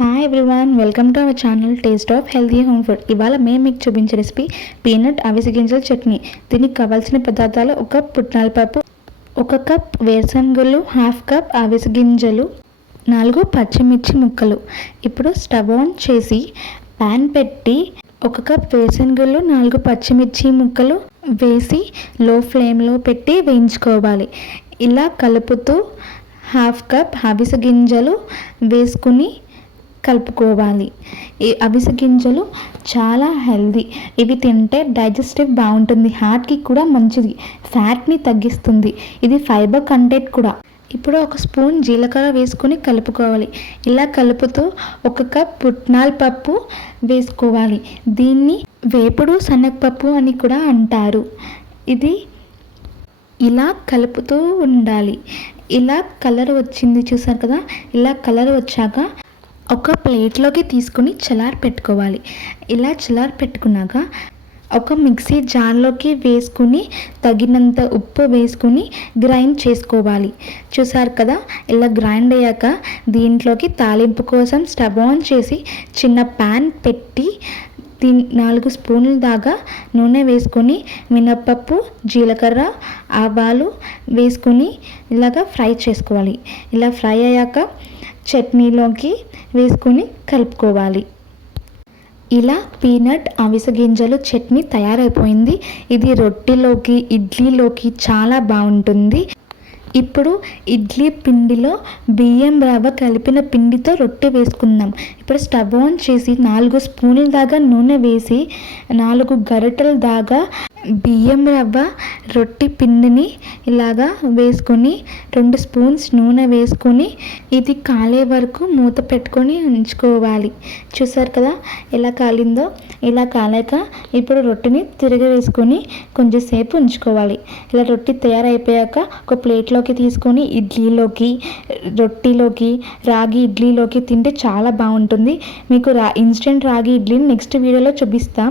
Hi everyone welcome to our channel taste of healthy home food ఇవాళ మేము మీకు చూపించే రెసిపీ పీనట్ అవిసి గింజల చట్నీ. దీనికి కావాల్సిన పదార్థాలు ఒక పుట్నాల పప్పు ఒక కప్ వేరుశనగలు హాఫ్ కప్ అవిసి గింజలు నాలుగు పచ్చిమిర్చి ముక్కలు. ఇప్పుడు స్టవ్ ఆన్ చేసి ప్యాన్ పెట్టి ఒక కప్ వేరుశనగలు నాలుగు పచ్చిమిర్చి ముక్కలు వేసి లో ఫ్లేమ్లో పెట్టి వేయించుకోవాలి. ఇలా కలుపుతూ హాఫ్ కప్ అవిసె గింజలు వేసుకుని కలుపుకోవాలి. ఈ అవిసె గింజలు చాలా హెల్దీ. ఇవి తింటే డైజెస్టివ్ బాగుంటుంది. హార్ట్కి కూడా మంచిది. ఫ్యాట్ని తగ్గిస్తుంది. ఇది ఫైబర్ కంటెంట్ కూడా. ఇప్పుడు ఒక స్పూన్ జీలకర్ర వేసుకొని కలుపుకోవాలి. ఇలా కలుపుతూ ఒక కప్ పుట్నాల పప్పు వేసుకోవాలి. దీన్ని వేపుడు శనగపప్పు అని కూడా అంటారు. ఇది ఇలా కలుపుతూ ఉండాలి. ఇలా కలర్ వచ్చింది చూసారు కదా? ఇలా కలర్ వచ్చాక ఒక ప్లేట్లోకి తీసుకుని చలారి పెట్టుకోవాలి. ఇలా చలారి పెట్టుకున్నాక ఒక మిక్సీ జార్లోకి వేసుకుని తగినంత ఉప్పు వేసుకుని గ్రైండ్ చేసుకోవాలి. చూసారు కదా ఇలా గ్రైండ్ అయ్యాక దీంట్లోకి తాలింపు కోసం స్టవ్ ఆన్ చేసి చిన్న ప్యాన్ పెట్టి దీని నాలుగు స్పూన్ల దాకా నూనె వేసుకొని మినప్పప్పు జీలకర్ర ఆవాలు వేసుకొని ఇలాగ ఫ్రై చేసుకోవాలి. ఇలా ఫ్రై అయ్యాక చట్నీలోకి వేసుకొని కలుపుకోవాలి. ఇలా పీనట్ అవిసె గింజలు చట్నీ తయారైపోయింది. ఇది రొట్టెలోకి ఇడ్లీలోకి చాలా బాగుంటుంది. ఇప్పుడు ఇడ్లీ పిండిలో బియ్యం రవ్వ కలిపిన పిండితో రొట్టె వేసుకుందాం. ఇప్పుడు స్టవ్ ఆన్ చేసి నాలుగు స్పూన్ల దాకా నూనె వేసి నాలుగు గరిటెల దాకా బియ్యం రవ్వ రొట్టి పిండిని ఇలాగా వేసుకొని రెండు స్పూన్స్ నూనె వేసుకొని ఇది కాలే వరకు మూత పెట్టుకొని ఉంచుకోవాలి. చూసారు కదా ఎలా కాలిందో? ఇలా కాలాక ఇప్పుడు రొట్టెని తిరిగి వేసుకొని కొంచెంసేపు ఉంచుకోవాలి. ఇలా రొట్టి తయారైపోయాక ఒక ప్లేట్లోకి తీసుకొని ఇడ్లీలోకి రొట్టెలోకి రాగి ఇడ్లీలోకి తింటే చాలా బాగుంటుంది. మీకు రా ఇన్స్టెంట్ రాగి ఇడ్లీని నెక్స్ట్ వీడియోలో చూపిస్తాం.